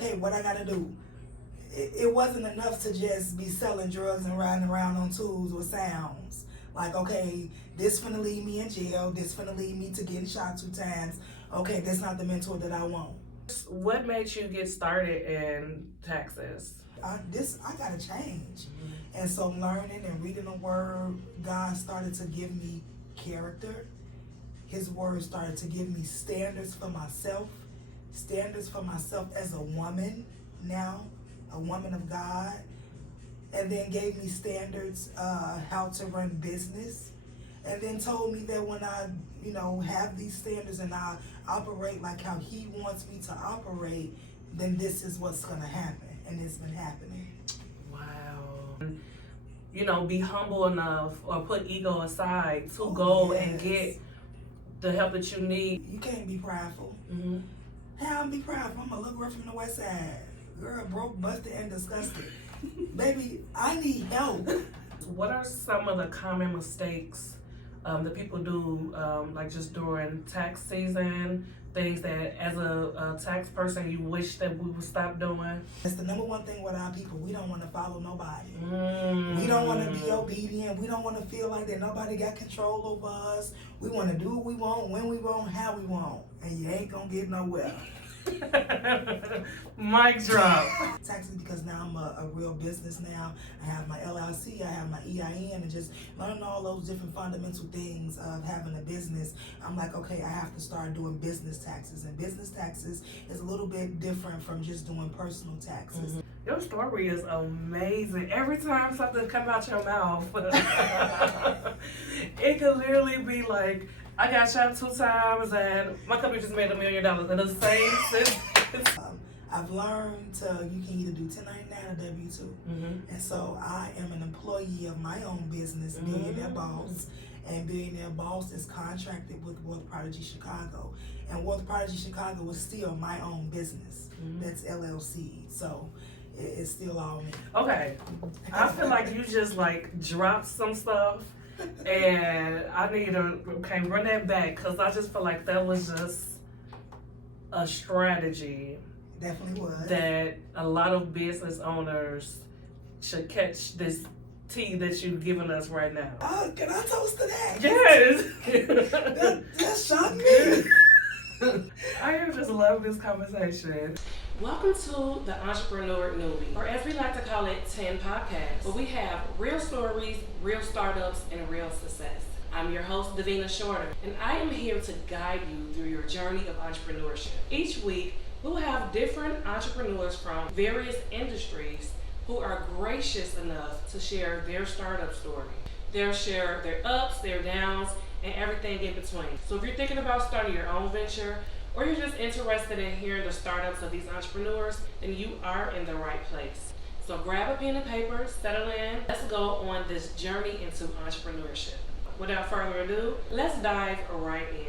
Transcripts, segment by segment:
okay, what I gotta do? It wasn't enough to just be selling drugs and riding around on tools with sounds. Like, okay, this finna lead me in jail, this finna lead me to getting shot 2 times. Okay, that's not the mentor that I want. What made you get started in taxes? I gotta change. And so learning and reading the word, God started to give me character. His word started to give me standards for myself as a woman now, a woman of God, and then gave me standards how to run business, and then told me that when I, have these standards and I operate like how He wants me to operate, then this is what's gonna happen, and it's been happening. Wow. Be humble enough or put ego aside to go and get the help that you need. You can't be prideful. Mm-hmm. How I'm be prideful? I'm a little girl from the West Side. Girl, broke, busted, and disgusted. Baby, I need help. What are some of the common mistakes that people do, like just during tax season? Things that as a tax person you wish that we would stop doing? It's the number one thing with our people. We don't want to follow nobody. We don't want to be obedient. We don't want to feel like that nobody got control over us. We want to do what we want, when we want, how we want. And you ain't going to get nowhere. Mic drop. Taxes, because now I'm a real business now. I have my LLC, I have my EIN, and just learning all those different fundamental things of having a business. I'm like, okay, I have to start doing business taxes. And business taxes is a little bit different from just doing personal taxes. Mm-hmm. Your story is amazing. Every time something comes out your mouth, it could literally be like, I got shot 2 times and my company just made $1 million in the same sentence. I've learned you can either do 1099 or W-2. Mm-hmm. And so I am an employee of my own business, Billionaire Boss. And Billionaire Boss is contracted with Wealth Prodigy Chicago. And Wealth Prodigy Chicago is still my own business. That's LLC. So it's still all me. Okay. I feel like you just dropped some stuff. And I need to run that back, because I just feel like that was just a strategy. Definitely was. That a lot of business owners should catch this tea that you've given us right now. Oh, can I toast to that? Yes. that shocked me. I am just loving this conversation. Welcome to the Entrepreneur Newbie, or as we like to call it, 10 podcasts, where we have real stories, real startups, and real success. I'm your host, Davina and I am here to guide you through your journey of entrepreneurship. Each week, we'll have different entrepreneurs from various industries who are gracious enough to share their startup story. They'll share their ups, their downs, and everything in between. So if you're thinking about starting your own venture, or you're just interested in hearing the startups of these entrepreneurs, then you are in the right place. So grab a pen and paper, settle in. Let's go on this journey into entrepreneurship. Without further ado, let's dive right in.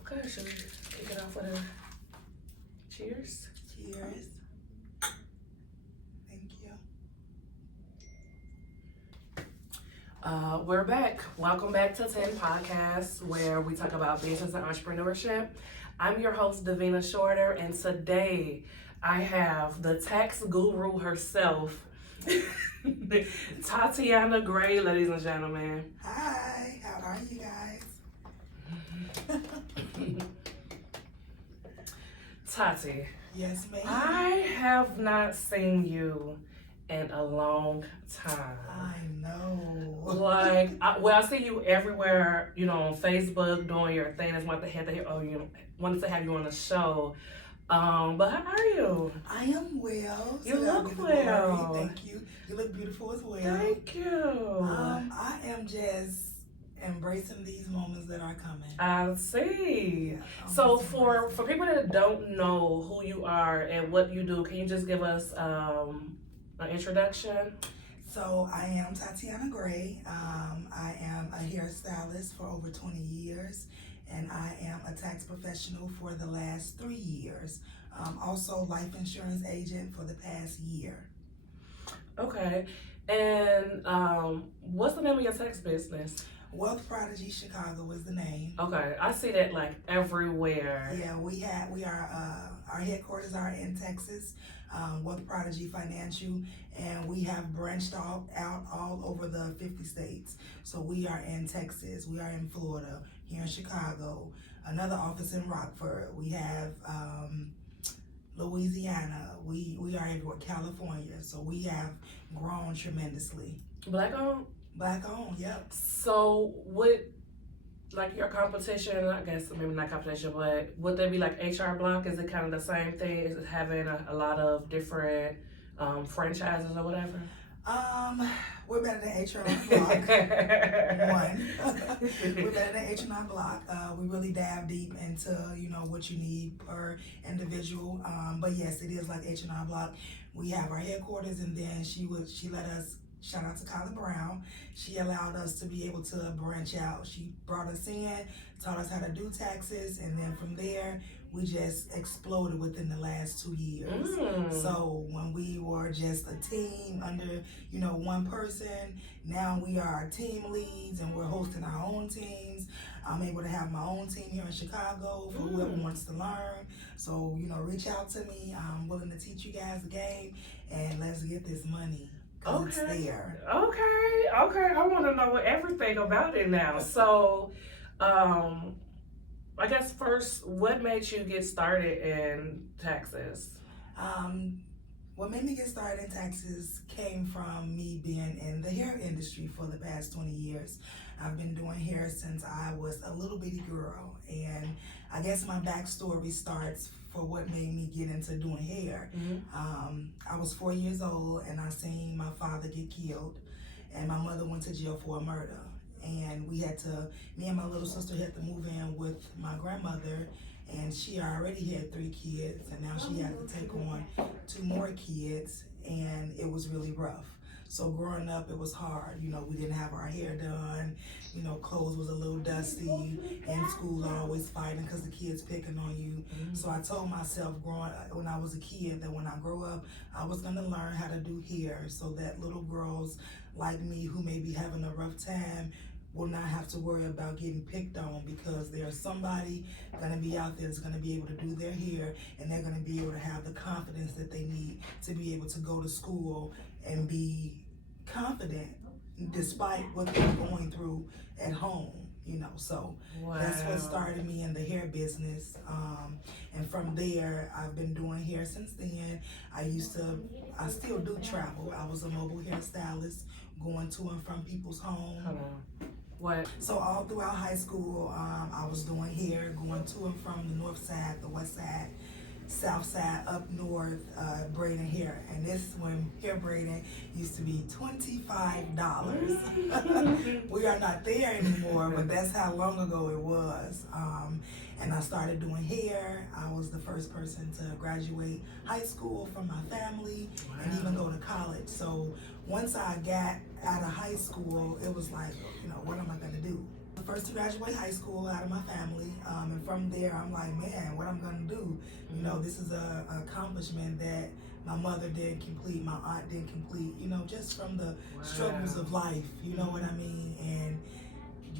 Okay, should we kick it off with a cheers? Cheers. Thank you. We're back. Welcome back to 10 Podcasts, where we talk about business and entrepreneurship. I'm your host, Davina Shorter, and today I have the tax guru herself, Tytaiana Gray, ladies and gentlemen. Hi, how are you guys? Tati. Yes, ma'am. I have not seen you in a long time. I know. I see you everywhere, on Facebook doing your thing. That's what they had to wanted to have you on the show. But how are you? I am well. You look well. Thank you. You look beautiful as well. Thank you. I am just embracing these moments that are coming. I see. Yeah, so for people that don't know who you are and what you do, can you just give us an introduction? So I am Tytaiana Gray. I am a hairstylist for over 20 years, and I am a tax professional for the last 3 years. Also life insurance agent for the past year. Okay. And what's the name of your tax business? Wealth Prodigy Chicago is the name. Okay, I see that like everywhere. Yeah, we are our headquarters are in Texas, Wealth Prodigy Financial, and we have branched out all over the 50 states. So we are in Texas, we are in Florida, here in Chicago, another office in Rockford. We have Louisiana. We are everywhere, California. So we have grown tremendously. Black owned? Black owned, yep. So what, like your competition, I guess maybe not competition, but would there be like HR Block? Is it kind of the same thing? Is it having a lot of different franchises or whatever? We're better than HR Block. One. We're better than HR Block. We really dive deep into, what you need per individual. But yes, it is like HR Block. We have our headquarters, and then she let us, shout out to Kyla Brown, she allowed us to be able to branch out. She brought us in, taught us how to do taxes, and then from there, we just exploded within the last 2 years. So when we were just a team under, one person, now we are team leads and we're hosting our own teams. I'm able to have my own team here in Chicago for whoever wants to learn. So, reach out to me. I'm willing to teach you guys the game, and let's get this money. Okay. It's there. Okay. I want to know everything about it now. So, I guess first, what made you get started in taxes? What made me get started in taxes came from me being in the hair industry for the past 20 years. I've been doing hair since I was a little bitty girl, and I guess my backstory starts for what made me get into doing hair. I was 4 years old, and I seen my father get killed, and my mother went to jail for a murder. And me and my little sister had to move in with my grandmother, and she already had 3 kids, and now she had to take on 2 more kids, and it was really rough. So growing up, it was hard. We didn't have our hair done. Clothes was a little dusty. In school, always fighting because the kids picking on you. So I told myself when I was a kid that when I grow up, I was going to learn how to do hair so that little girls like me who may be having a rough time will not have to worry about getting picked on, because there's somebody going to be out there that's going to be able to do their hair, and they're going to be able to have the confidence that they need to be able to go to school and be confident despite what they're going through at home. So that's what started me in the hair business. And from there, I've been doing hair since then. I still do travel. I was a mobile hairstylist, going to and from people's homes. What? So all throughout high school, I was doing hair, going to and from the north side, the west side, south side, up north, braiding hair. And this when hair braiding used to be $25. We are not there anymore, but that's how long ago it was. And I started doing hair. I was the first person to graduate high school from my family and even go to college. So once I got out of high school, it was like, what am I gonna do? First to graduate high school out of my family, and from there I'm like, man, what I'm gonna do? This is an accomplishment that my mother didn't complete, my aunt didn't complete, just from the struggles of life, you know what I mean? And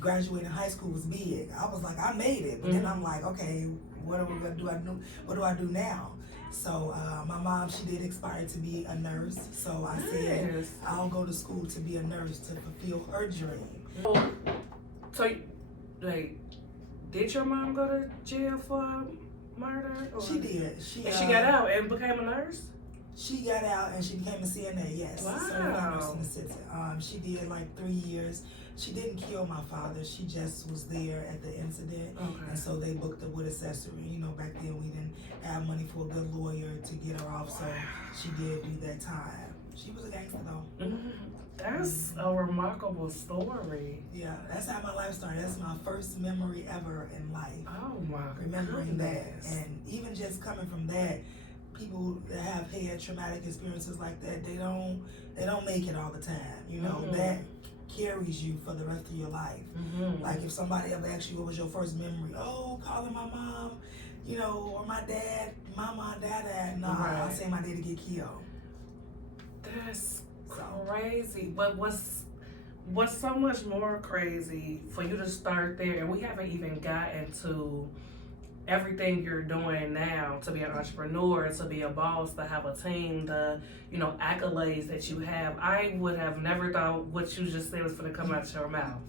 graduating high school was big. I was like, I made it, but then I'm like, okay, what am I gonna do? What do I do now? So my mom, she did aspire to be a nurse, so I said, I'll go to school to be a nurse to fulfill her dream. So, did your mom go to jail for murder? Or? She did. She got out and became a nurse? She got out and she became a CNA, yes. Wow. Certified nursing assistant. She did like 3 years. She didn't kill my father. She just was there at the incident. Okay. And so they booked her with accessory. Back then we didn't have money for a good lawyer to get her off, so she did do that time. She was a gangster though. That's a remarkable story. Yeah, that's how my life started. That's my first memory ever in life. Oh my Remembering goodness. that. And even just coming from that, people that have had traumatic experiences like that, they don't make it all the time. That carries you for the rest of your life. Like if somebody ever asks you what was your first memory, calling my mom, you know, or my dad, mama, dada. Nah, I'll say my daddy get killed. That's crazy. But what's so much more crazy for you to start there, and we haven't even gotten to everything you're doing now, to be an entrepreneur, to be a boss, to have a team, the, you know, accolades that you have. I would have never thought what you just said was going to come out your mouth.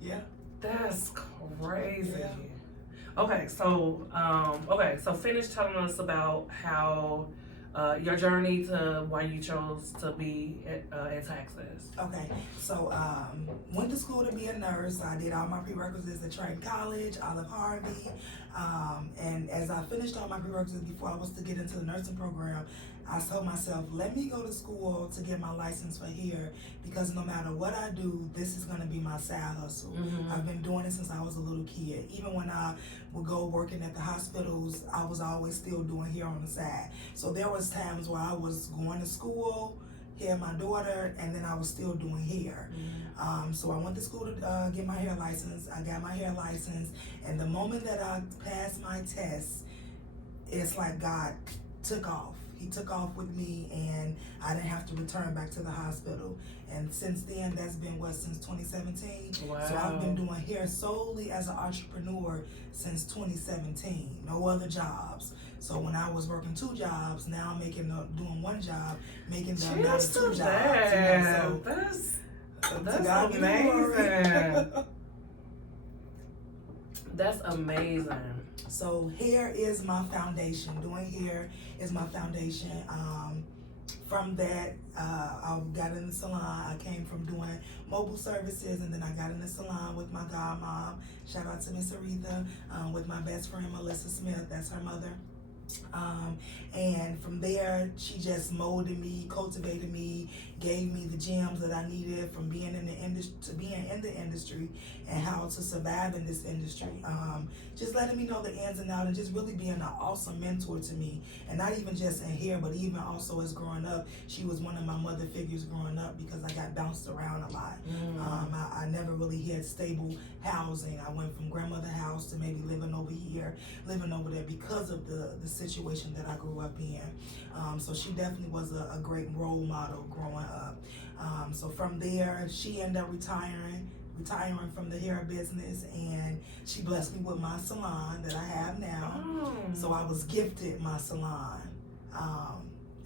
Yeah. That's crazy. Yeah. Okay, so finish telling us about how your journey to why you chose to be in Texas. Okay, so went to school to be a nurse. I did all my prerequisites at Triton College, Olive Harvey, and as I finished all my prerequisites before I was to get into the nursing program, I told myself, let me go to school to get my license for here, because no matter what I do, this is going to be my side hustle. Mm-hmm. I've been doing it since I was a little kid. Even when I would go working at the hospitals, I was always still doing hair on the side. So there was times where I was going to school, had my daughter, and then I was still doing hair. Mm-hmm. So I went to school to get my hair license. I got my hair license, and the moment that I passed my test, it's like God took off. He took off with me, and I didn't have to return back to the hospital. And since then, that's been since 2017. Wow. So I've been doing hair solely as an entrepreneur since 2017. No other jobs. So when I was working 2 jobs, now I'm doing 1 job, making the amount of 2 jobs. So that's amazing. That's amazing. So hair is my foundation. Doing hair is my foundation. From that, I got in the salon. I came from doing mobile services, and then I got in the salon with my godmom. Shout out to Miss Aretha, with my best friend Melissa Smith. That's her mother. And from there, she just molded me, cultivated me, gave me the gems that I needed from being in the industry to being in the industry and how to survive in this industry. Just letting me know the ins and outs, and just really being an awesome mentor to me. And not even just in here, but even also as growing up, she was one of my mother figures growing up, because I got bounced around a lot. I never really had stable housing. I went from grandmother house to maybe living over here, living over there, because of the situation that I grew up in. So she definitely was a great role model growing up. So from there, she ended up retiring from the hair business, and she blessed me with my salon that I have now. So I was gifted my salon,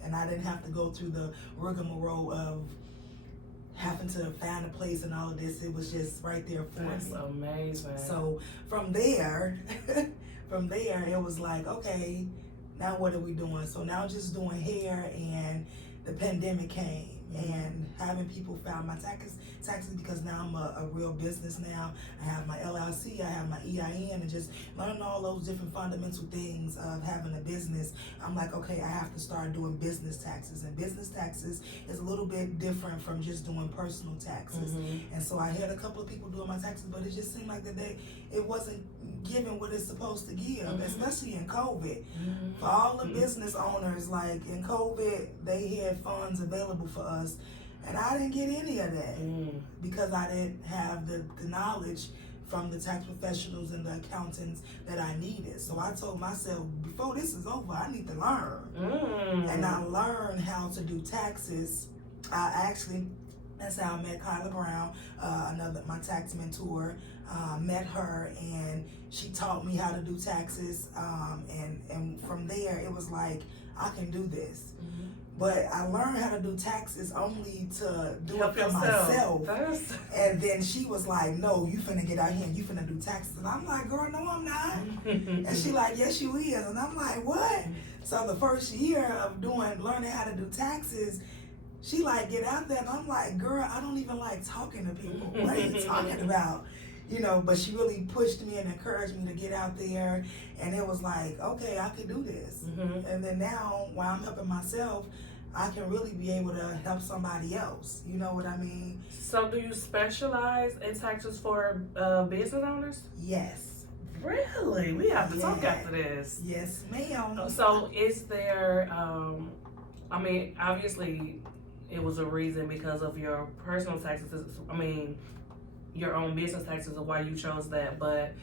and I didn't have to go through the rigmarole of having to find a place and all of this. It was just right there for me. That's amazing. So from there, it was like, okay, now what are we doing? So now just doing hair, and the pandemic came, and having people file my taxes, because now I'm a real business now. I have my LLC, I have my EIN, and just learning all those different fundamental things of having a business. I'm like, okay, I have to start doing business taxes, and business taxes is a little bit different from just doing personal taxes. And so I had a couple of people doing my taxes, but it just seemed like that it wasn't giving what it's supposed to give, especially in COVID. For all the business owners, like in COVID, they had funds available for us, and I didn't get any of that because I didn't have the knowledge from the tax professionals and the accountants that I needed. So I told myself, before this is over, I need to learn. And I learned how to do taxes. That's how I met Kyla Brown, my tax mentor. Met her, and she taught me how to do taxes, and from there it was like, I can do this. But I learned how to do taxes only to do it for myself. And then she was like, no, you finna get out here and you finna do taxes. And I'm like, girl, no, I'm not. And she like, yes, you is. And I'm like, what? So the first year of learning how to do taxes, she like, get out there. And I'm like, girl, I don't even like talking to people. What are you talking about? You know, but she really pushed me and encouraged me to get out there, and it was like, okay, I could do this. And then now, while I'm helping myself, I can really be able to help somebody else. You know what I mean? So do you specialize in taxes for business owners? Yes. Really? We have to talk after this. Yes, ma'am. So is there, I mean, obviously it was a reason because of your personal taxes, your own business taxes of why you chose that, but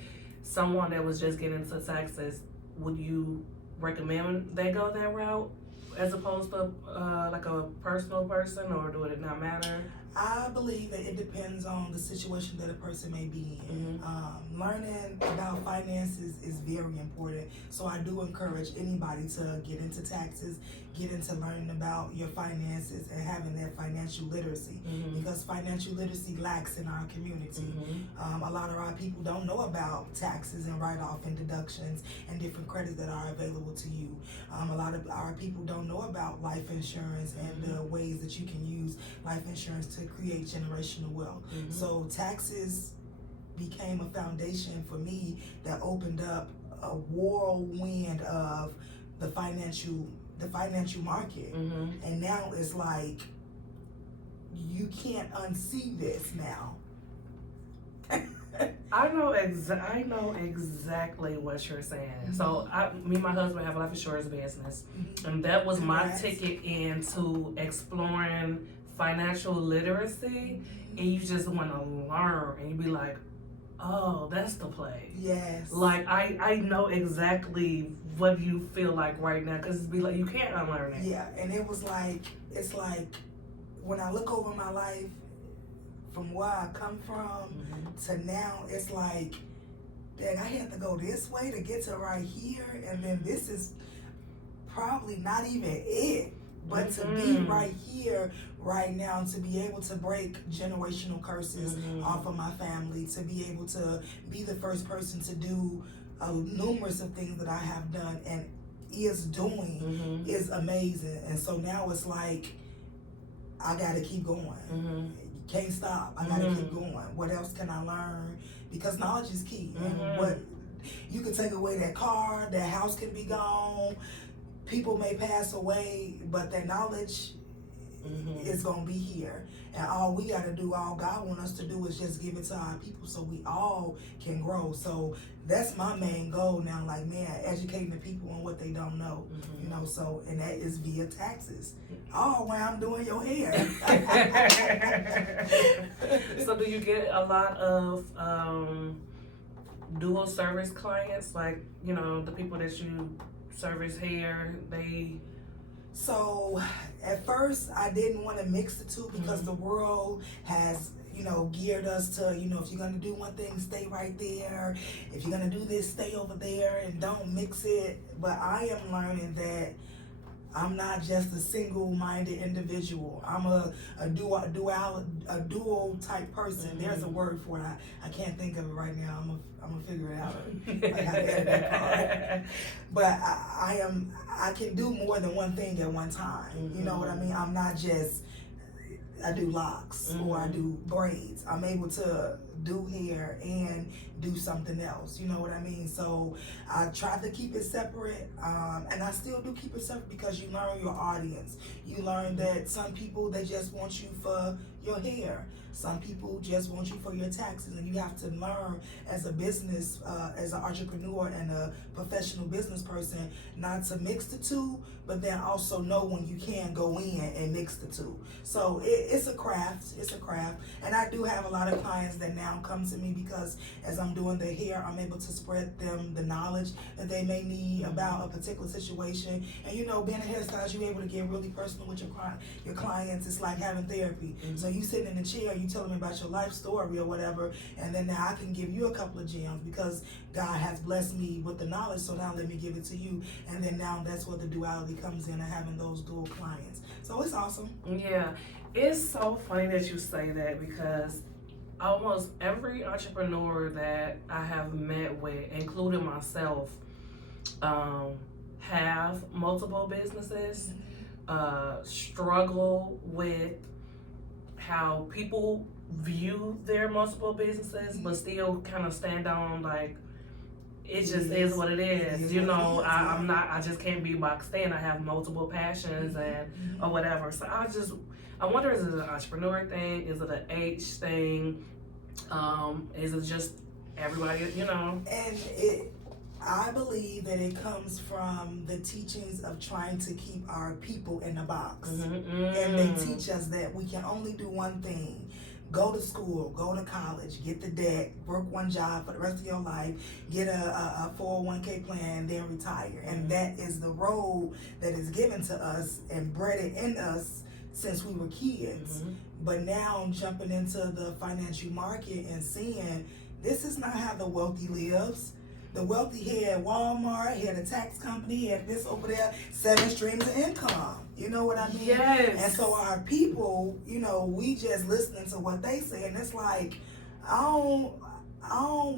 someone that was just getting into taxes, would you recommend they go that route as opposed to like a personal person, or would it not matter? I believe that it depends on the situation that a person may be in. Learning about finances is very important. So I do encourage anybody to get into taxes, get into learning about your finances and having that financial literacy, because financial literacy lacks in our community. A lot of our people don't know about taxes and write-off and deductions and different credits that are available to you. A lot of our people don't know about life insurance and the ways that you can use life insurance to create generational wealth. So taxes became a foundation for me that opened up a whirlwind of the financial market. And now it's like you can't unsee this now. I know exactly what you're saying. So me and my husband have a life insurance business, and that was my ticket into exploring financial literacy. And you just want to learn, and you be like, oh, that's the play. Yes. Like I know exactly what you feel like right now, because it's be like you can't unlearn it. Yeah, and it's like when I look over my life from where I come from to now, it's like, dang, I had to go this way to get to right here, and then this is probably not even it. But to be right here, right now, to be able to break generational curses off of my family, to be able to be the first person to do numerous of things that I have done and is doing is amazing. And so now it's like, I gotta keep going. Can't stop. I gotta keep going. What else can I learn? Because knowledge is key. And what you can take away that car, that house can be gone. People may pass away, but that knowledge is gonna be here. And all we gotta do, all God wants us to do, is just give it to our people so we all can grow. So that's my main goal now. Like, man, educating the people on what they don't know. You know, so, and that is via taxes. Oh, when I'm doing your hair. So do you get a lot of dual service clients? Like, you know, the people that you service hair, So at first I didn't want to mix the two, because the world has, you know, geared us to, you know, if you're going to do one thing, stay right there. If you're going to do this, stay over there and don't mix it. But I am learning that I'm not just a single-minded individual. I'm a dual type person. There's a word for it. I can't think of it right now. I'm gonna figure it out. Like how to edit that part. But I can do more than one thing at one time. You know what I mean? I'm not just, I do locks or I do braids. I'm able to do hair and do something else. You know what I mean? So I try to keep it separate, and I still do keep it separate, because you learn your audience. You learn that some people, they just want you for your hair. Some people just want you for your taxes, and you have to learn as a business, as an entrepreneur and a professional business person, not to mix the two, but then also know when you can go in and mix the two. So it's a craft. It's a craft, and I do have a lot of clients that now come to me because as I'm doing their hair, I'm able to spread them the knowledge that they may need about a particular situation. And you know, being a hairstylist, you're able to get really personal with your clients. It's like having therapy. So you sitting in the chair, you telling me about your life story or whatever, and then now I can give you a couple of gems because God has blessed me with the knowledge. So now let me give it to you, and then now that's where the duality comes in, and having those dual clients. So it's awesome. Yeah, it's so funny that you say that, because almost every entrepreneur that I have met with, including myself, have multiple businesses, struggle with how people view their multiple businesses, but still kind of stand on, like, it just is what it is. You know, I just can't be boxed in. I have multiple passions or whatever. So I wonder, is it an entrepreneur thing? Is it an age thing? Is it just everybody, you know? And I believe that it comes from the teachings of trying to keep our people in a box. And they teach us that we can only do one thing. go to school, go to college, get the debt, work one job for the rest of your life, get a 401k plan, then retire. And that is the road that is given to us and bred it in us since we were kids. But now I'm jumping into the financial market and seeing this is not how the wealthy lives. The wealthy had Walmart, had a tax company, had this over there, 7 streams of income. You know what I mean? Yes. And so our people, you know, we just listening to what they say, and it's like, I don't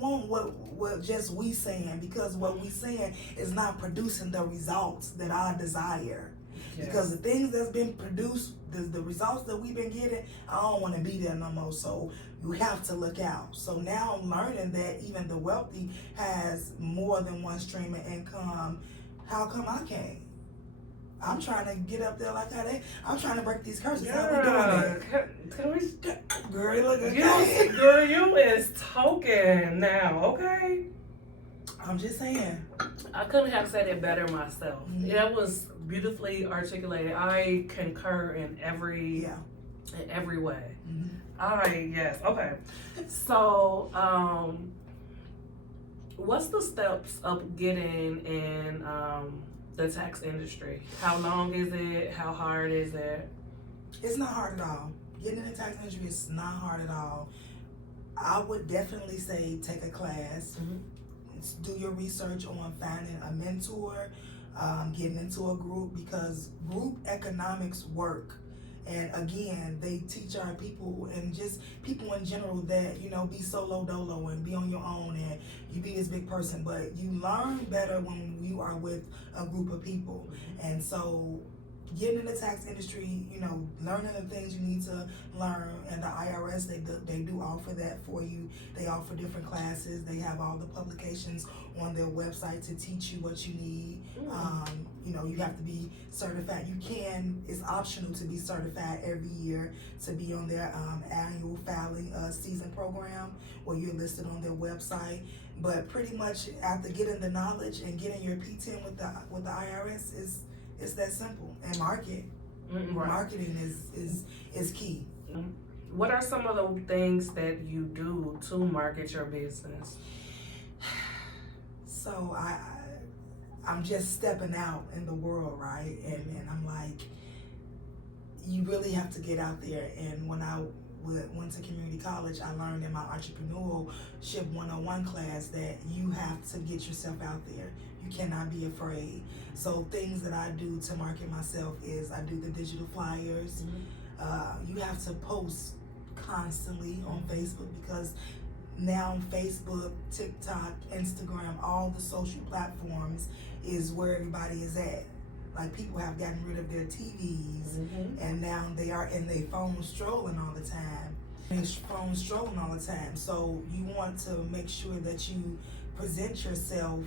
want what just we saying, because what we saying is not producing the results that I desire. Yes. Because the things that's been produced, the results that we've been getting, I don't want to be there no more. So you have to look out. So now I'm learning that even the wealthy has more than one stream of income. How come I can't? I'm trying to get up there like how I'm trying to break these curses. How we doing that? Can we? Girl, look at you. Girl, you is talking now, okay? I'm just saying. I couldn't have said it better myself. That was beautifully articulated. I concur in every way. Yes. Okay. So, what's the steps of getting in the tax industry? How long is it? How hard is it? It's not hard at all. Getting in the tax industry is not hard at all. I would definitely say take a class. Do your research on finding a mentor, getting into a group, because group economics work. And again, they teach our people and just people in general that, you know, be solo dolo and be on your own and you be this big person, but you learn better when you are with a group of people. And so getting in the tax industry, you know, learning the things you need to learn, and the IRS, they do offer that for you. They offer different classes. They have all the publications on their website to teach you what you need. You know, you have to be certified. It's optional to be certified every year to be on their annual filing season program, where you're listed on their website. But pretty much after getting the knowledge and getting your P10 with the IRS, it's that simple. And marketing is key. What are some of the things that you do to market your business? So I'm just stepping out in the world, right? And I'm like, you really have to get out there. And when I went to community college, I learned in my Entrepreneurship 101 class that you have to get yourself out there. You cannot be afraid. So things that I do to market myself is I do the digital flyers. You have to post constantly on Facebook, because now Facebook, TikTok, Instagram, all the social platforms is where everybody is at. Like, people have gotten rid of their TVs and now they are in their phones strolling all the time. So you want to make sure that you present yourself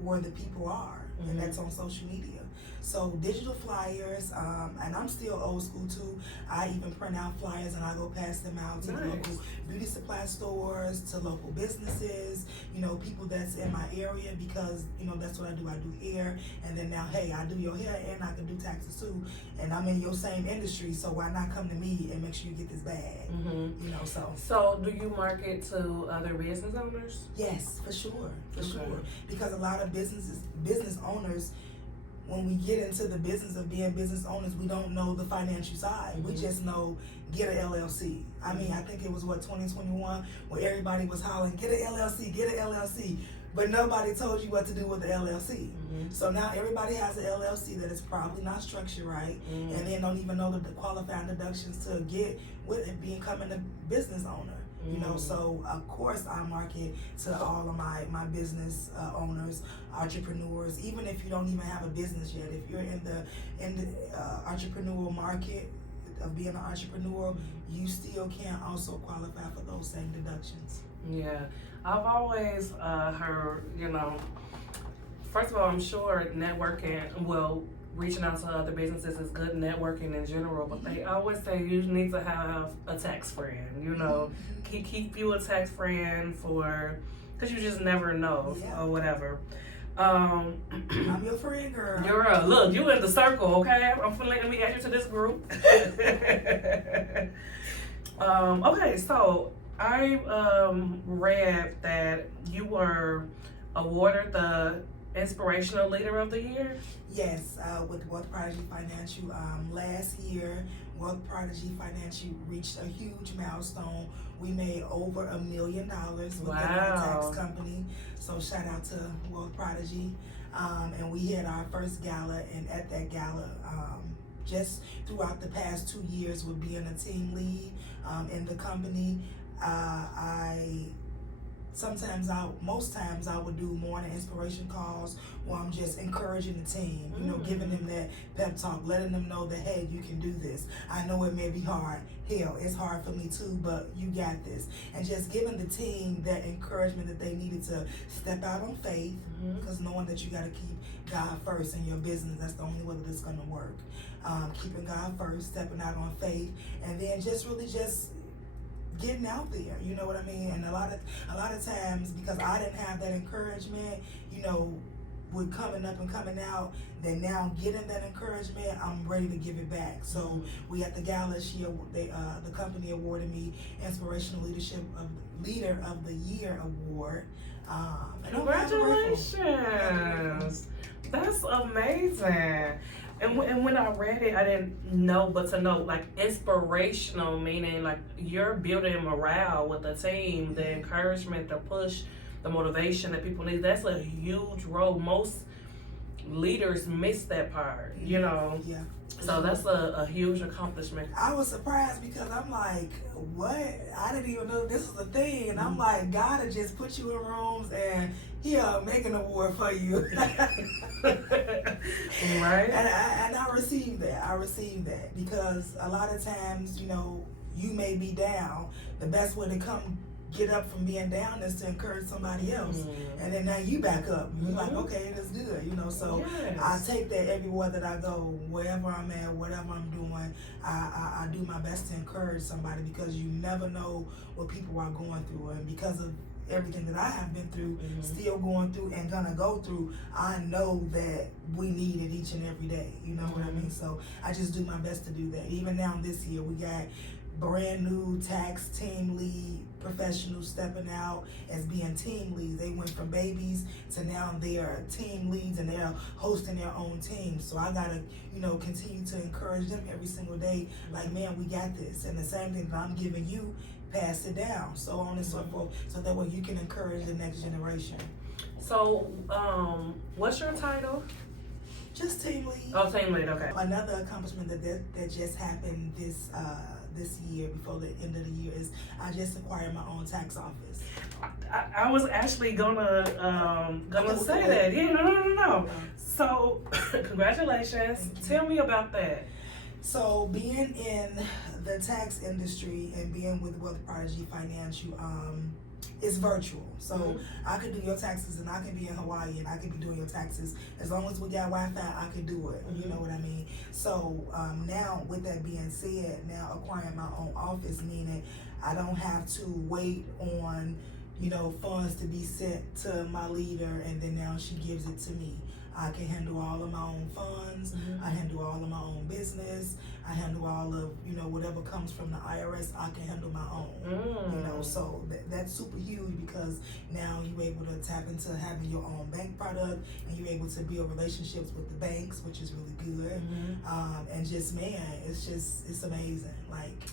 where the people are, and that's on social media. So digital flyers, and I'm still old school too. I even print out flyers and I go pass them out to the local beauty supply stores, to local businesses, you know, people that's in my area, because, you know, that's what I do. I do hair, and then now, hey, I do your hair and I can do taxes too. And I'm in your same industry, so why not come to me and make sure you get this bag? You know, So do you market to other business owners? Yes, for sure. Because a lot of business owners, when we get into the business of being business owners, we don't know the financial side. We just know get an LLC. I mean, I think it was 2021 where everybody was hollering, get an LLC, but nobody told you what to do with the LLC. So now everybody has an LLC that is probably not structured right, and they don't even know the qualifying deductions to get with it becoming a business owner. You know, so of course I market to all of my business owners, entrepreneurs. Even if you don't even have a business yet, if you're in the entrepreneurial market of being an entrepreneur, you still can also qualify for those same deductions. Yeah, I've always heard, you know, first of all, I'm sure reaching out to other businesses is good networking in general, but they always say you need to have a tax friend, you know, keep you a tax friend because you just never know or whatever. I'm your friend, girl. Look, you in the circle, okay? Let me add you to this group. Okay, so I read that you were awarded the Inspirational Leader of the Year. Yes, with Wealth Prodigy Financial. Last year, Wealth Prodigy Financial reached a huge milestone. We made over $1 million within our tax company. So shout out to Wealth Prodigy. And we had our first gala, and at that gala, just throughout the past 2 years with being a team lead in the company, most times I would do morning inspiration calls where I'm just encouraging the team, giving them that pep talk, letting them know that, hey, you can do this. I know it may be hard. Hell, it's hard for me too, but you got this. And just giving the team that encouragement that they needed to step out on faith, because knowing that you got to keep God first in your business, that's the only way that it's going to work. Keeping God first, stepping out on faith, and then just really just getting out there, you know what I mean? And a lot of times, because I didn't have that encouragement, with coming up and coming out, then now getting that encouragement, I'm ready to give it back. So we at the gala, the company awarded me Inspirational Leader of the Year award. Congratulations! That's amazing. And when I read it, I didn't know, but to know, like, inspirational, meaning, like, you're building morale with the team, the encouragement, the push, the motivation that people need. That's a huge role. Most leaders miss that part, Yeah. So that's a huge accomplishment. I was surprised because I'm like, what? I didn't even know this was a thing. And I'm like, God had just put you in rooms and he'll make an award for you. Right? And I received that. I received that because a lot of times, you may be down. The best way to get up from being down is to encourage somebody else. And then now you back up. You're like, okay, that's good, so yes. I take that everywhere that I go, wherever I'm at, whatever I'm doing, I do my best to encourage somebody, because you never know what people are going through. And because of everything that I have been through, still going through, and gonna go through, I know that we need it each and every day, you know what I mean? So I just do my best to do that. Even now this year, we got brand new tax team lead professionals stepping out as being team leads. They went from babies to now they are team leads, and they're hosting their own team. So I gotta, continue to encourage them every single day. Like, man, we got this. And the same thing that I'm giving you, pass it down, so on and so forth, so that way you can encourage the next generation. So, what's your title? Just team lead. Oh, team lead. Okay. Another accomplishment that just happened this year, before the end of the year, is I just acquired my own tax office. I was actually gonna say that. Yeah, no. So, congratulations. Tell me about that. So, being in the tax industry and being with Wealth Prodigy Financial, it's virtual. So I could do your taxes, and I can be in Hawaii, and I can be doing your taxes. As long as we got Wi-Fi, I can do it. You know what I mean? So now, with that being said, now acquiring my own office, meaning I don't have to wait on, funds to be sent to my leader, and then now she gives it to me. I can handle all of my own funds. I handle all of my own business. I handle all of, whatever comes from the IRS, I can handle my own. So that's super huge, because now you're able to tap into having your own bank product, and you're able to build relationships with the banks, which is really good. And just, man, it's amazing. Like,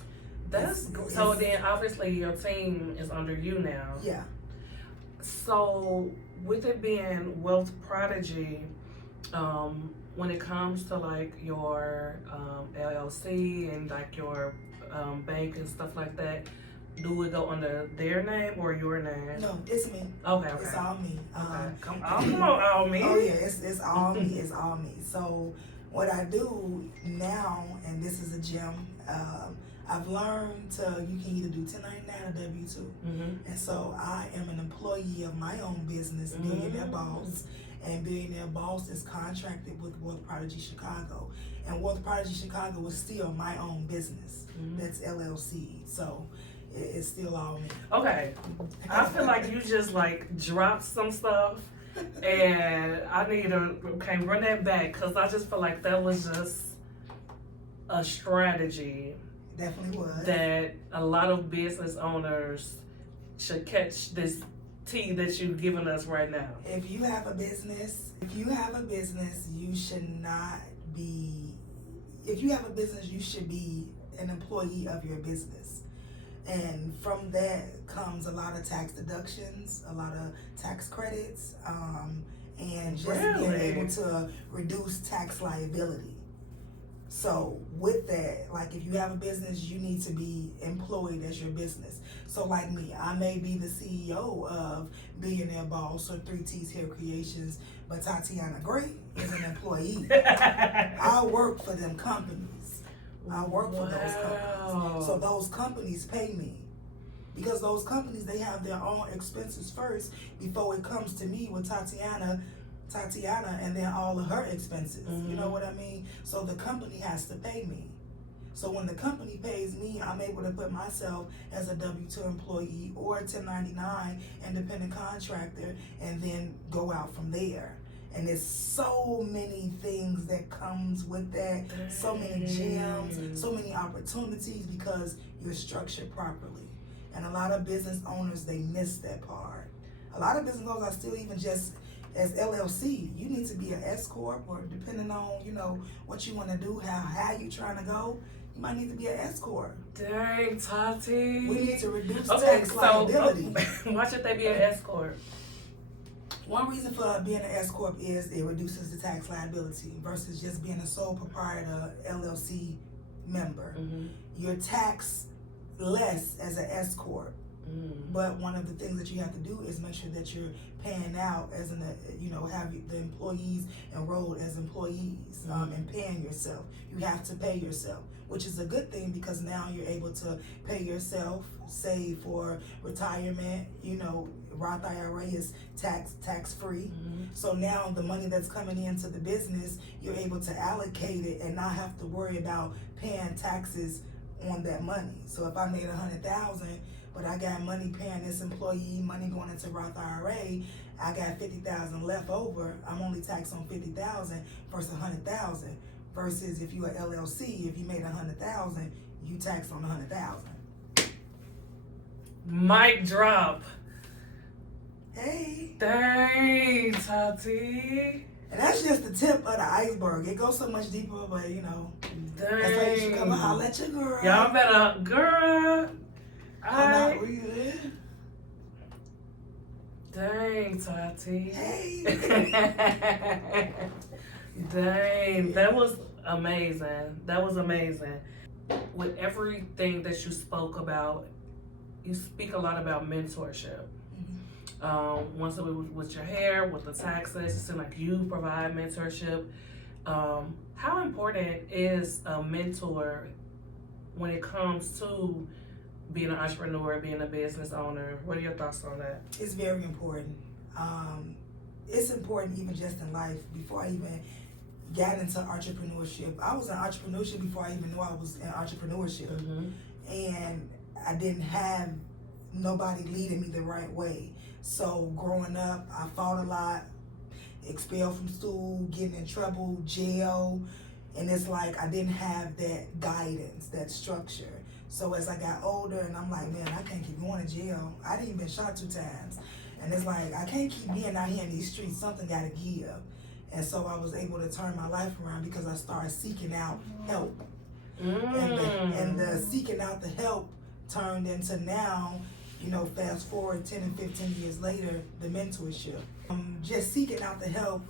so then obviously your team is under you now. Yeah. So with it being Wealth Prodigy, when it comes to like your LLC and like your bank and stuff like that, do it go under their name or your name? No, it's me. Okay. It's all me. Come on, all me. Oh yeah, it's all me. It's all me. So what I do now, and this is a gem, I've learned you can either do 1099 or W-2. And so I am an employee of my own business, Billionaire Boss. And Billionaire Boss is contracted with Wealth Prodigy Chicago. And Wealth Prodigy Chicago is still my own business. That's LLC. So it's still all me. Okay. I feel like you just like dropped some stuff, and I need to run that back, because I just feel like that was just a strategy Definitely was. That a lot of business owners should catch this tea that you've given us right now. If you have a business, you should not be, if you have a business, you should be an employee of your business. And from that comes a lot of tax deductions, a lot of tax credits, and just being able to reduce tax liability. So with that, like if you have a business, you need to be employed as your business. So like me, I may be the CEO of Billionaire Boss or 3T's Hair Creations, but Tytaiana Gray is an employee. I work for them companies. I work for those companies. So those companies pay me. Because those companies, they have their own expenses first before it comes to me with Tytianna, and then all of her expenses. You know what I mean? So the company has to pay me. So when the company pays me, I'm able to put myself as a W-2 employee or a 1099 independent contractor and then go out from there. And there's so many things that comes with that, so many gems, so many opportunities because you're structured properly. And a lot of business owners, they miss that part. A lot of business owners are still even just as LLC. You need to be an S Corp, or depending on, you know, what you want to do, how you trying to go, you might need to be an S Corp. Dang, Tati. We need to reduce tax liability. Why should they be an S Corp? One reason for being an S Corp is it reduces the tax liability versus just being a sole proprietor LLC member. You're taxed less as an S Corp. But one of the things that you have to do is make sure that you're paying out as have the employees enrolled as employees and paying yourself. You have to pay yourself, which is a good thing because now you're able to pay yourself, save for retirement. You know, Roth IRA is tax free. So now the money that's coming into the business, you're able to allocate it and not have to worry about paying taxes on that money. So if I made $100,000, but I got money paying this employee, money going into Roth IRA, I got $50,000 left over. I'm only taxed on $50,000 versus $100,000. Versus if you are LLC, if you made $100,000, you tax on $100,000. Mic drop. Hey. Dang, Tati. And that's just the tip of the iceberg. It goes so much deeper, but you know, dang. That's why you should come and holler at your girl. Y'all better, girl. I'm not real. Dang, Tati. Hey. Dang, that was amazing. That was amazing. With everything that you spoke about, you speak a lot about mentorship. Once it was with your hair, with the taxes, it seemed like you provide mentorship. How important is a mentor when it comes to being an entrepreneur, being a business owner? What are your thoughts on that? It's very important. It's important even just in life. Before I even got into entrepreneurship, I was in entrepreneurship before I even knew I was in entrepreneurship. And I didn't have nobody leading me the right way. So growing up, I fought a lot, expelled from school, getting in trouble, jail. And it's like I didn't have that guidance, that structure. So as I got older and I'm like, man, I can't keep going to jail. I didn't even shot 2 times. And it's like, I can't keep being out here in these streets. Something got to give. And so I was able to turn my life around because I started seeking out help. And the seeking out the help turned into now, you know, fast forward 10 and 15 years later, the mentorship. Just seeking out the help,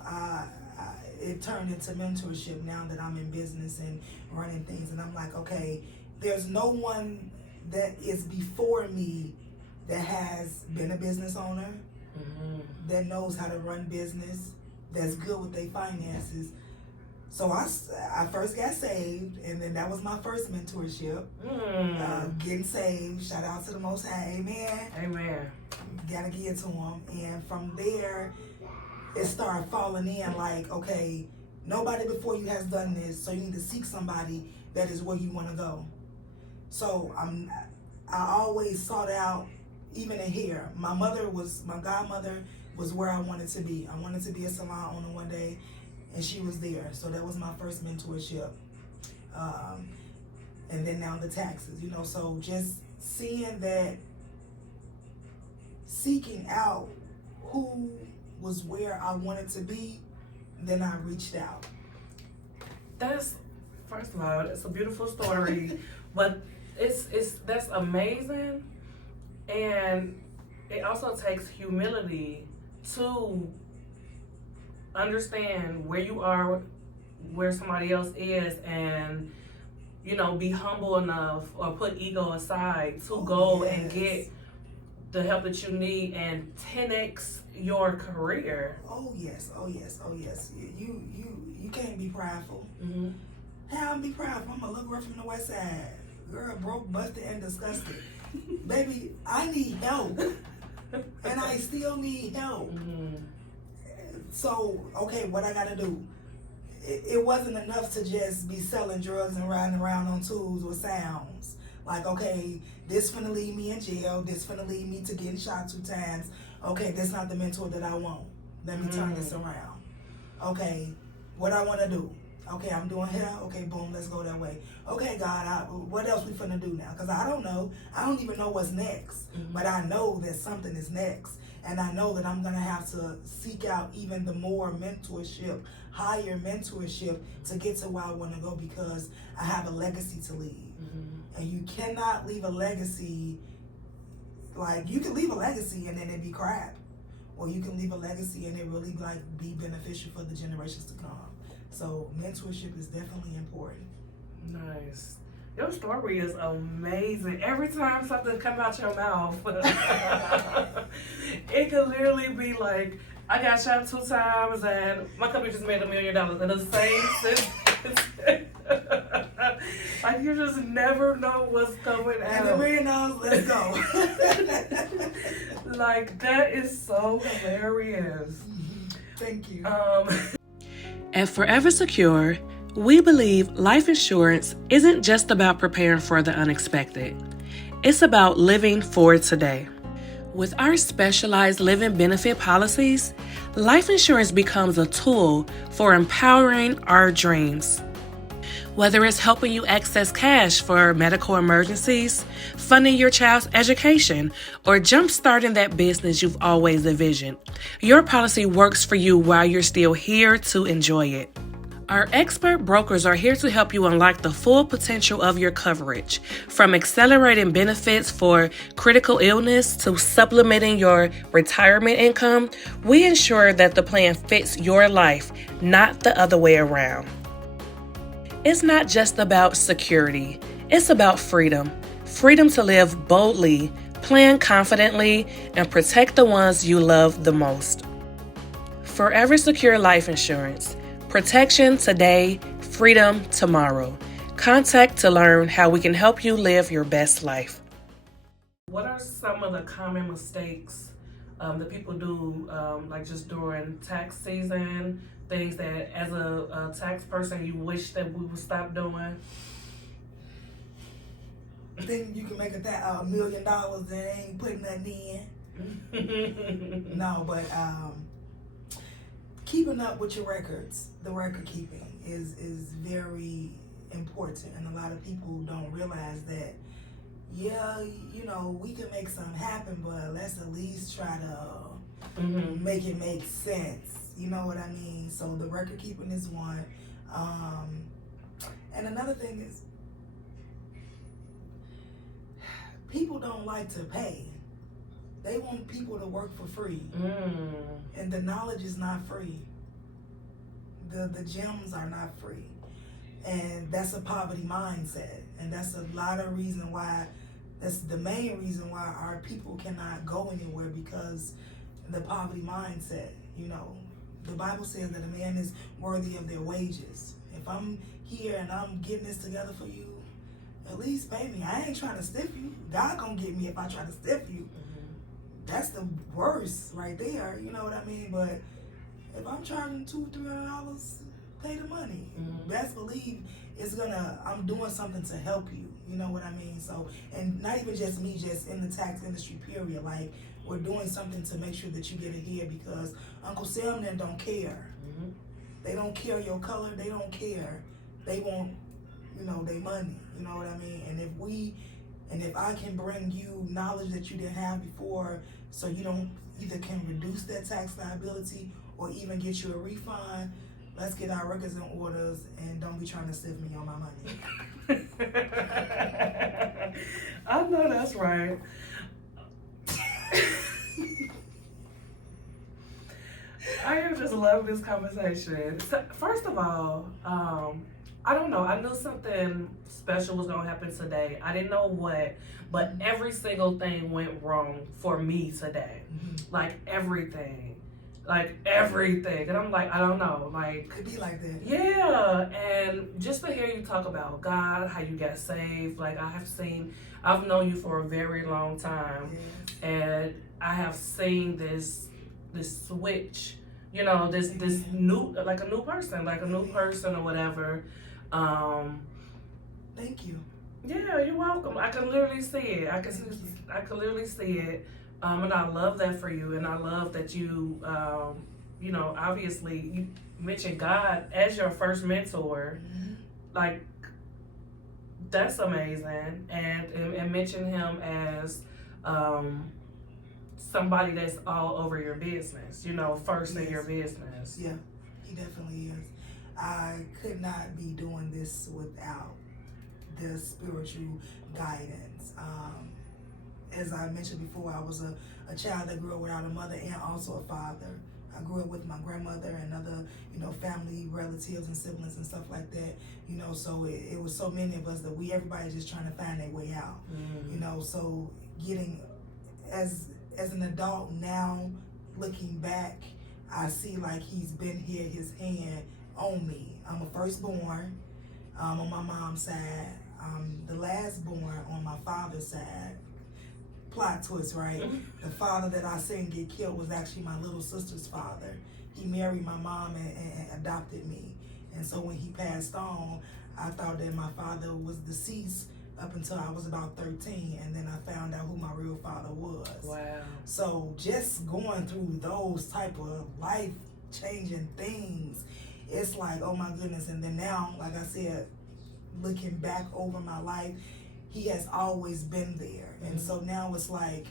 it turned into mentorship now that I'm in business and running things. And I'm like, okay, there's no one that is before me that has been a business owner, that knows how to run business, that's good with their finances. So I first got saved, and then that was my first mentorship. Getting saved, shout out to the Most High, amen. Amen. Gotta give to him. And from there, it started falling in like, okay, nobody before you has done this, so you need to seek somebody that is where you want to go. So I always sought out, even in hair. My godmother was where I wanted to be. I wanted to be a salon owner one day, and she was there. So that was my first mentorship. and then now the taxes, so just seeing that, seeking out who was where I wanted to be, then I reached out. That's, first of all, it's a beautiful story, but that's amazing, and it also takes humility to understand where you are, where somebody else is, and be humble enough or put ego aside to go and get the help that you need and 10x your career. Oh yes. You can't be prideful. Mm-hmm. How I'm be prideful? I'm a little girl from the West Side, girl broke, busted, and disgusted. Baby, I need help, and I still need help. Mm-hmm. So, okay, what I gotta do? It wasn't enough to just be selling drugs and riding around on tools with sounds. Like, okay, this finna lead me in jail. This finna lead me to getting shot 2 times. Okay, that's not the mentor that I want. Let me turn this around. Okay, what I wanna do? Okay, I'm doing hair. Okay, boom, let's go that way. Okay, God, what else we finna do now? Because I don't know. I don't even know what's next. But I know that something is next. And I know that I'm going to have to seek out even the more mentorship, higher mentorship to get to where I want to go, because I have a legacy to leave. And you cannot leave a legacy, like you can leave a legacy and then it be crap. Or you can leave a legacy and it really be beneficial for the generations to come. So mentorship is definitely important. Nice. Your story is amazing. Every time something comes out your mouth, it could literally be like, I got shot 2 times and my company just made $1 million in the same sentence. Like, you just never know what's coming out. And the $1 million, let's go. Like, that is so hilarious. Thank you. At Forever Secure, we believe life insurance isn't just about preparing for the unexpected. It's about living for today. With our specialized living benefit policies, life insurance becomes a tool for empowering our dreams. Whether it's helping you access cash for medical emergencies, funding your child's education, or jumpstarting that business you've always envisioned, your policy works for you while you're still here to enjoy it. Our expert brokers are here to help you unlock the full potential of your coverage. From accelerating benefits for critical illness to supplementing your retirement income, we ensure that the plan fits your life, not the other way around. It's not just about security, it's about freedom. Freedom to live boldly, plan confidently, and protect the ones you love the most. Forever Secure Life Insurance. Protection today, freedom tomorrow. Contact to learn how we can help you live your best life. What are some of the common mistakes that people do, like just during tax season, things that as a tax person you wish that we would stop doing? Think you can make $1 million and ain't putting nothing in? No, but keeping up with your records, the record keeping is very important, and a lot of people don't realize that. Yeah, we can make something happen, but let's at least try to make it make sense. You know what I mean? So the record keeping is one. And another thing is, people don't like to pay. They want people to work for free. And the knowledge is not free. The gems are not free. And that's a poverty mindset. And that's a lot of reason why, that's the main reason why our people cannot go anywhere, because the poverty mindset. The Bible says that a man is worthy of their wages. If I'm here and I'm getting this together for you, at least pay me. I ain't trying to stiff you. God gonna get me if I try to stiff you. That's the worst right there, you know what I mean? But if I'm charging $200-$300, pay the money. Best believe I'm doing something to help you, you know what I mean? So, and not even just me, just in the tax industry, period. Like, we're doing something to make sure that you get ahead, because Uncle Sam and them don't care. They don't care your color, they don't care. They want, their money. You know what I mean? And if I can bring you knowledge that you didn't have before, so you don't either can reduce that tax liability or even get you a refund, let's get our records and orders and don't be trying to sift me on my money. I know that's right. I just love this conversation. So, first of all, I don't know. I knew something special was going to happen today. I didn't know what, but every single thing went wrong for me today. Mm-hmm. Like everything. And I'm like, I don't know. Like, could be like that. Yeah. And just to hear you talk about God, how you got saved. Like, I've known you for a very long time. Yes. And I have seen this switch, this new, like a new person or whatever. Thank you. Yeah, you're welcome. I can literally see it. I can literally see it. And I love that for you. And I love that you, obviously you mentioned God as your first mentor. Mm-hmm. Like, that's amazing. And mention him as, somebody that's all over your business, first in your business. Yeah, he definitely is. I could not be doing this without the spiritual guidance. As I mentioned before, I was a child that grew up without a mother and also a father. I grew up with my grandmother and other, family, relatives and siblings and stuff like that. So it was so many of us that everybody just trying to find their way out. Mm-hmm. So getting as an adult now, looking back, I see like he's been here, his hand on me. I'm a firstborn on my mom's side. The last born on my father's side. Plot twist, right? Mm-hmm. The father that I seen get killed was actually my little sister's father. He married my mom and adopted me. And so when he passed on, I thought that my father was deceased up until I was about 13, and then I found out who my real father was. Wow. So just going through those type of life-changing things, it's like, oh my goodness. And then now, like I said, looking back over my life, he has always been there. And so now it's like,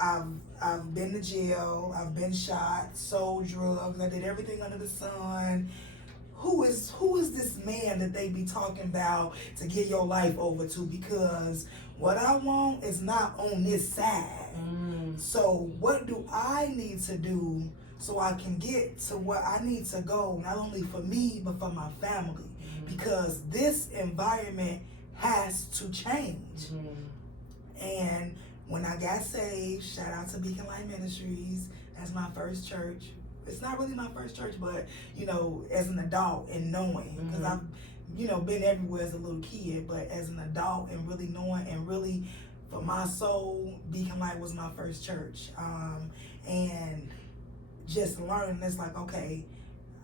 I've been to jail, I've been shot, sold drugs, I did everything under the sun. Who is this man that they be talking about to give your life over to? Because what I want is not on this side. So what do I need to do so I can get to where I need to go, not only for me, but for my family? Because this environment has to change. And when I got saved, shout out to Beacon Light Ministries, that's my first church. It's not really my first church, but as an adult and knowing, because I've been everywhere as a little kid, but as an adult and really knowing, and really for my soul, Beacon Light was my first church. And just learning, it's like, okay,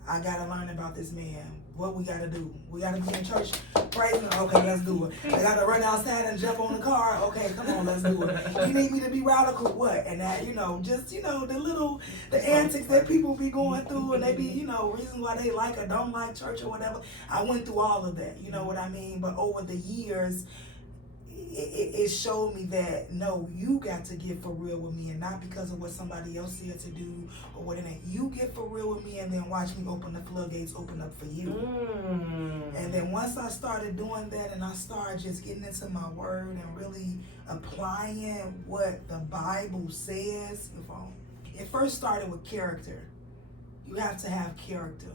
I gotta learn about this man. What we gotta do? We gotta be in church praising. Okay, let's do it. I gotta run outside and jump on the car. Okay, come on, let's do it. You need me to be radical? What? And that, the antics that people be going through, and they be, reasons why they like or don't like church or whatever. I went through all of that. You know what I mean? But over the years, it showed me that no, you got to get for real with me, and not because of what somebody else said to do or what it ain't. You get for real with me, and then watch me open the floodgates, open up for you. And then once I started doing that, and I started just getting into my word and really applying what the Bible says, it first started with character. You have to have character,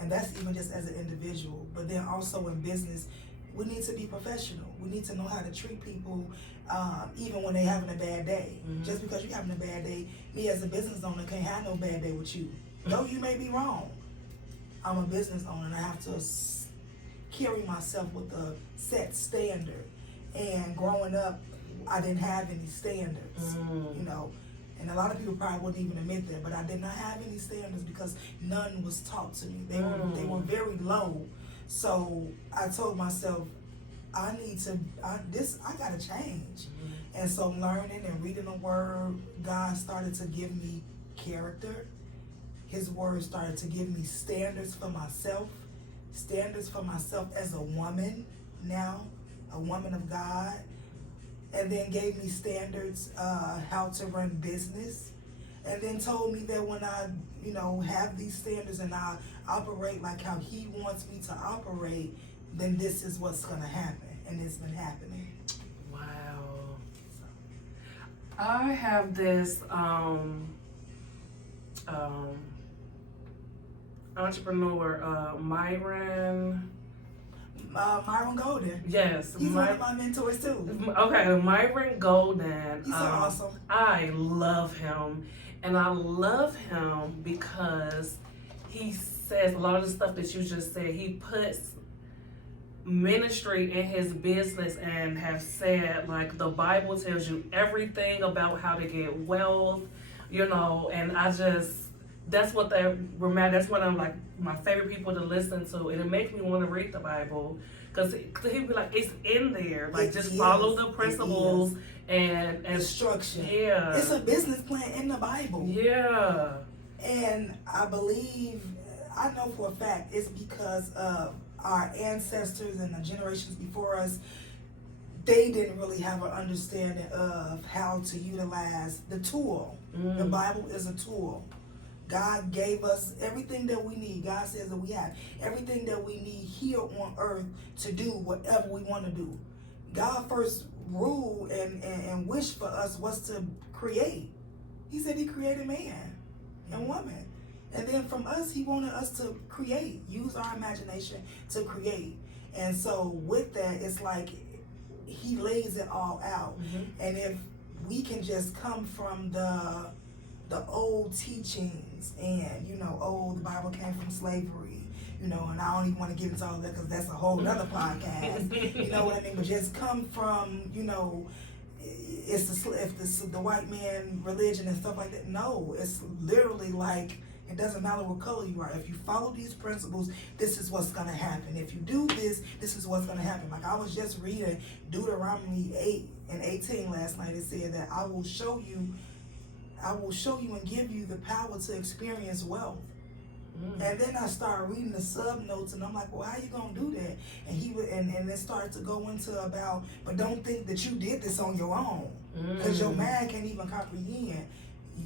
and that's even just as an individual. But then also in business, we need to be professional. We need to know how to treat people, even when they're having a bad day. Just because you're having a bad day, me as a business owner can't have no bad day with you. Though you may be wrong, I'm a business owner, and I have to carry myself with a set standard. And growing up, I didn't have any standards, And a lot of people probably wouldn't even admit that, but I did not have any standards because none was taught to me. They were very low. So I told myself, I gotta change. And so learning and reading the word, God started to give me character. His word started to give me standards for myself, standards for myself as a woman now, a woman of God, and then gave me standards how to run business, and then told me that when I, have these standards and I operate like how He wants me to operate, then this is what's gonna happen, and it's been happening. Wow. I have this entrepreneur, Myron Golden. Yes. He's one of my mentors too. Okay, Myron Golden. He's so awesome. I love him. And I love him because he says a lot of the stuff that you just said. He puts ministry in his business and have said, like, the Bible tells you everything about how to get wealth, and that's what that's one of like my favorite people to listen to, and it makes me want to read the Bible because he'd be like, it's in there, like just follow the principles and instruction. Yeah, it's a business plan in the Bible. Yeah, and I know for a fact it's because of our ancestors and the generations before us. They didn't really have an understanding of how to utilize the tool. The Bible is a tool. God gave us everything that we need. God says that we have everything that we need here on earth to do whatever we want to do. God first rule and wish for us was to create. He said He created man and woman. And then from us, He wanted us to create, use our imagination to create. And so with that, it's like He lays it all out. And if we can just come from the old teachings and, the Bible came from slavery, and I don't even want to get into all that because that's a whole other podcast. You know what I mean? But just come from, it's the white man religion and stuff like that. No, it's literally like, it doesn't matter what color you are. If you follow these principles, this is what's going to happen. If you do this, this is what's going to happen. Like I was just reading Deuteronomy 8:18 last night. It said that I will show you and give you the power to experience wealth. And then I started reading the sub notes, and I'm like, well, how you gonna do that? And he would, and it started to go into about, but don't think that you did this on your own, because your mind can't even comprehend.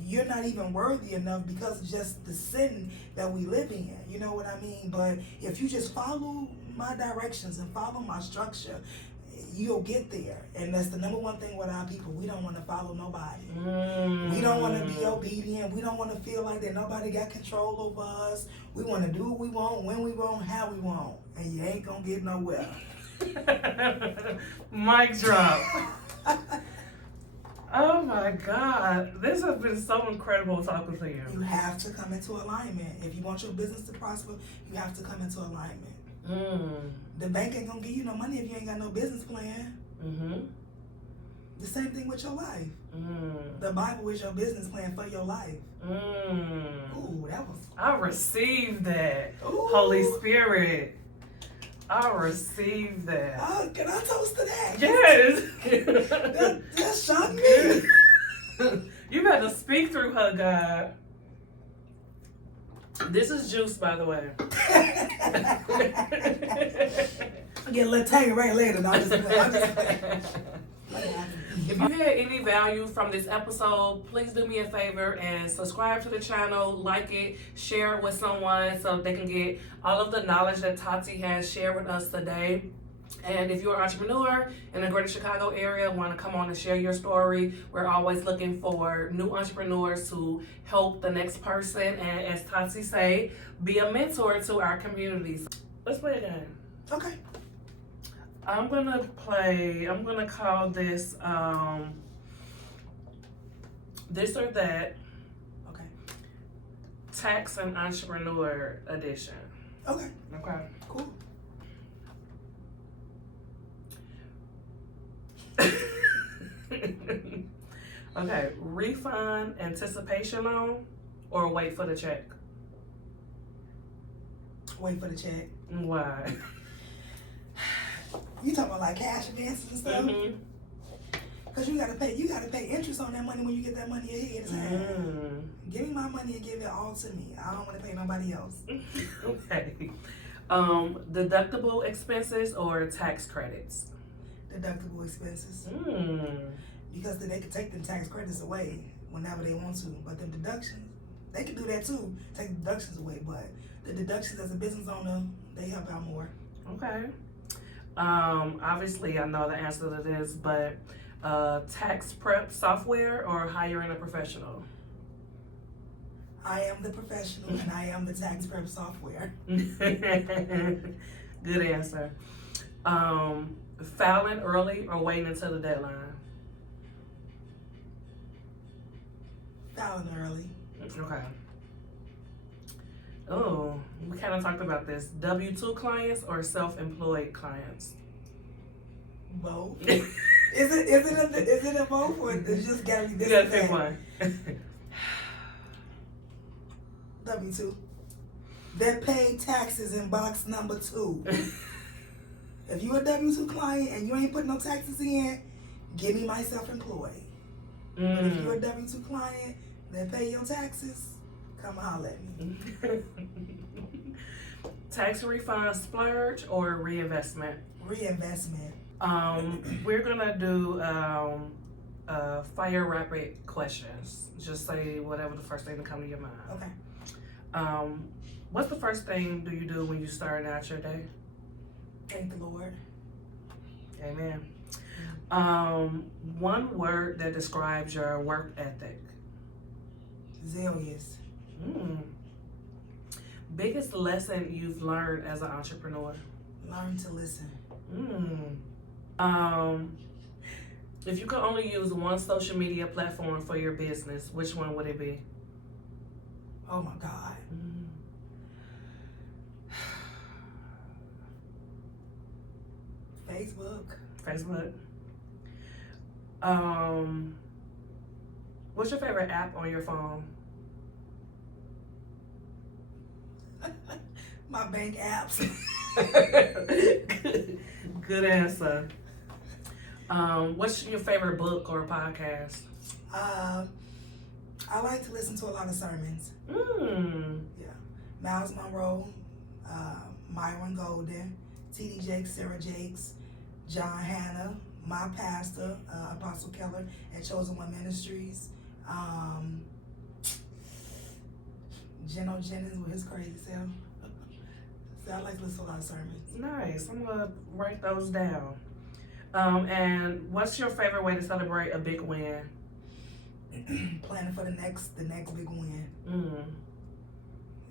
You're not even worthy enough because of just the sin that we live in. You know what I mean? But if you just follow my directions and follow my structure, you'll get there. And that's the number one thing with our people. We don't want to follow nobody. We don't want to be obedient. We don't want to feel like that nobody got control over us. We want to do what we want, when we want, how we want. And you ain't going to get nowhere. Mic drop. Oh my God. This has been so incredible talking to you. You have to come into alignment. If you want your business to prosper, you have to come into alignment. The bank ain't gonna give you no money if you ain't got no business plan. The same thing with your life. The Bible is your business plan for your life. Ooh, that was... I received that. Ooh. Holy Spirit. I received that. Can I toast to that? Yes. that shocked me. You better speak through her, God. This is juice, by the way. I'll get a little tangy right later. No, I'm just If you had any value from this episode, please do me a favor and subscribe to the channel, like it, share it with someone so they can get all of the knowledge that Tati has shared with us today. And if you're an entrepreneur in the greater Chicago area, want to come on and share your story, we're always looking for new entrepreneurs to help the next person. And as Tati say, be a mentor to our communities. Let's play a game. Okay. I'm gonna call this this or that. Okay. Tax and Entrepreneur Edition. Okay. Okay. Cool. Okay, refund anticipation loan or wait for the check? Wait for the check. Why? You talking about like cash advances and stuff? Cause you gotta pay interest on that money when you get that money ahead of time. Give me my money and give it all to me. I don't want to pay nobody else. Okay. Deductible expenses or tax credits? Deductible expenses. Mm. Because then they can take them tax credits away whenever they want to. But the deductions, they can do that too, take the deductions away. But the deductions as a business owner, they help out more. Okay. Obviously I know the answer to this, but tax prep software or hiring a professional? I am the professional and I am the tax prep software. Good answer. Filing early or waiting until the deadline? Filing early. Okay. Oh, we kind of talked about this. W-2 clients or self-employed clients? Both. Is it a both or it just gotta be this? You gotta pick one. W-2. That pay taxes in box number 2. If you a W-2 client and you ain't putting no taxes in, give me my self-employed. But if you're a W-2 client that pay your taxes, come holler at me. Tax refund splurge or reinvestment? Reinvestment. We're gonna do fire rapid questions. Just say whatever the first thing that come to your mind. Okay. What's the first thing do you do when you start out your day? Thank the Lord. Amen. One word that describes your work ethic. Zealous. Biggest lesson you've learned as an entrepreneur? Learn to listen. If you could only use one social media platform for your business, which one would it be? Oh my God. Facebook. What's your favorite app on your phone? My bank apps. Good answer. What's your favorite book or podcast? I like to listen to a lot of sermons. Yeah. Miles Monroe, Myron Golden, T.D. Jakes, Sarah Jakes, John Hanna, my pastor, Apostle Keller at Chosen One Ministries. Geno Jennings with his crazy self. So I like to listen to a lot of sermons. Nice. I'm gonna write those down. And what's your favorite way to celebrate a big win? Planning for the next big win.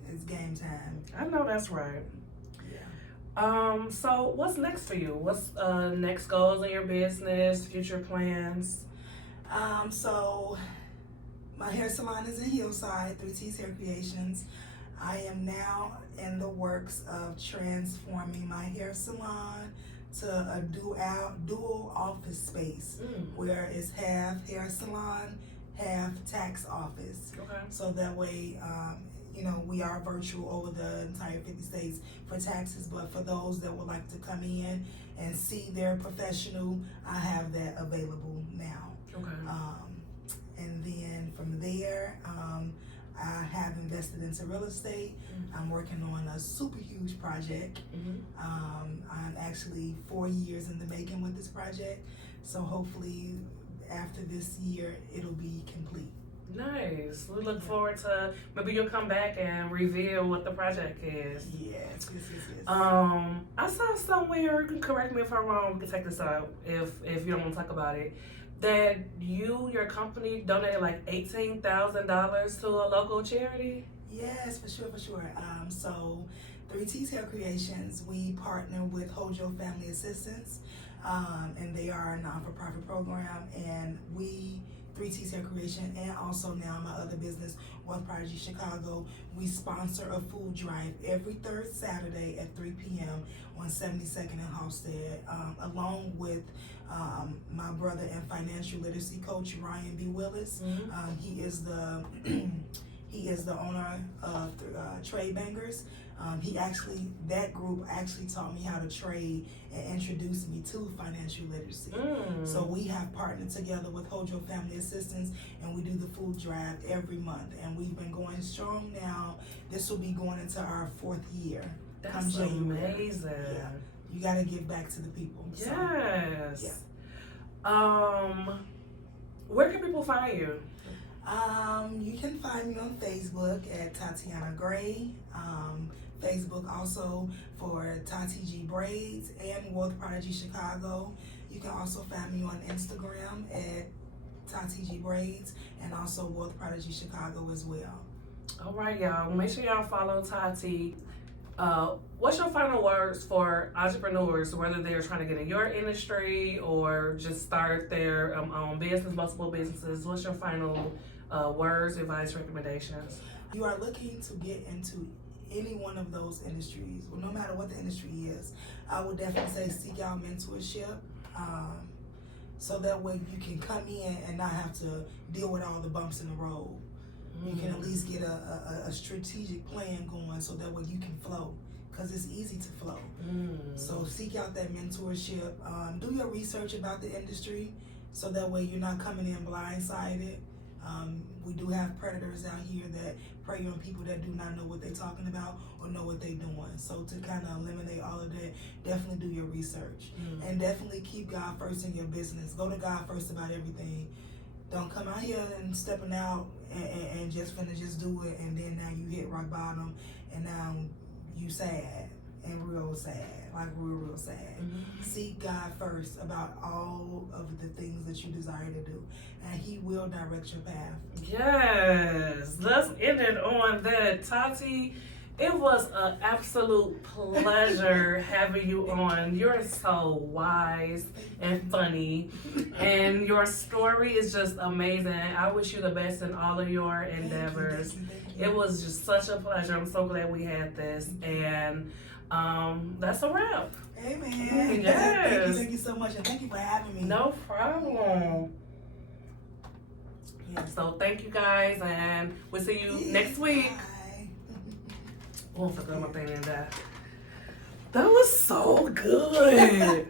It's game time. I know that's right. Yeah. So what's next for you? What's next goals in your business, future plans? So my hair salon is in Hillside, 3T's Hair Creations. I am now in the works of transforming my hair salon to a dual office space where it's half hair salon, half tax office. Okay. So that way, we are virtual over the entire 50 states for taxes, but for those that would like to come in and see their professional, I have that available now. Okay. And then from there, I have invested into real estate. I'm working on a super huge project. I'm actually 4 years in the making with this project. So hopefully after this year, it'll be complete. Nice. We look forward to, maybe you'll come back and reveal what the project is. Yes. I saw somewhere, you can correct me if I'm wrong, we can take this out if you don't want to talk about it, that your company donated like $18,000 to a local charity? Yes, for sure. So 3T's Hair Creations, we partner with Hold Your Family Assistance, and they are a non-for-profit program, and 3T's Hair Creation, and also now my other business, Wealth Prodigy Chicago, we sponsor a food drive every third Saturday at 3 p.m. on 72nd and Halstead, along with my brother and financial literacy coach, Ryan B. Willis. He is the owner of Trade Bangers. That group actually taught me how to trade and introduced me to financial literacy. So we have partnered together with Hold Your Family Assistance, and we do the food drive every month. And we've been going strong now. This will be going into our 4th year That's amazing. Yeah. You got to give back to the people. Yes. So, yeah. Where can people find you? You can find me on Facebook at Tytaiana Gray. Facebook also for Tati G Braids and Wealth Prodigy Chicago. You can also find me on Instagram at Tati G Braids and also Wealth Prodigy Chicago as well. All right, y'all. Make sure y'all follow Tati. What's your final words for entrepreneurs, whether they're trying to get in your industry or just start their own business, multiple businesses? What's your final words, advice, recommendations? You are looking to get into any one of those industries, well, no matter what the industry is, I would definitely say seek out mentorship, so that way you can come in and not have to deal with all the bumps in the road. You can at least get a strategic plan going so that way you can flow, because it's easy to flow. So seek out that mentorship. Do your research about the industry so that way you're not coming in blindsided. We do have predators out here that prey on people that do not know what they're talking about or know what they're doing. So to kind of eliminate all of that, definitely do your research. And definitely keep God first in your business. Go to God first about everything. Don't come out here and stepping out and just finna just do it, and then now you hit rock bottom, and now you sad and real sad, like real sad. Seek God first about all of the things that you desire to do, and He will direct your path. Yes, let's end it on that. Tati, it was an absolute pleasure having you on. You're so wise and funny, and your story is just amazing. I wish you the best in all of your endeavors. Thank you. It was just such a pleasure. I'm so glad we had this, and that's a wrap. Amen. Yes. Thank you so much, and thank you for having me. No problem. Yeah, so thank you guys, and we'll see you next week. Bye. Oh, I forgot my thing in that. That was so good.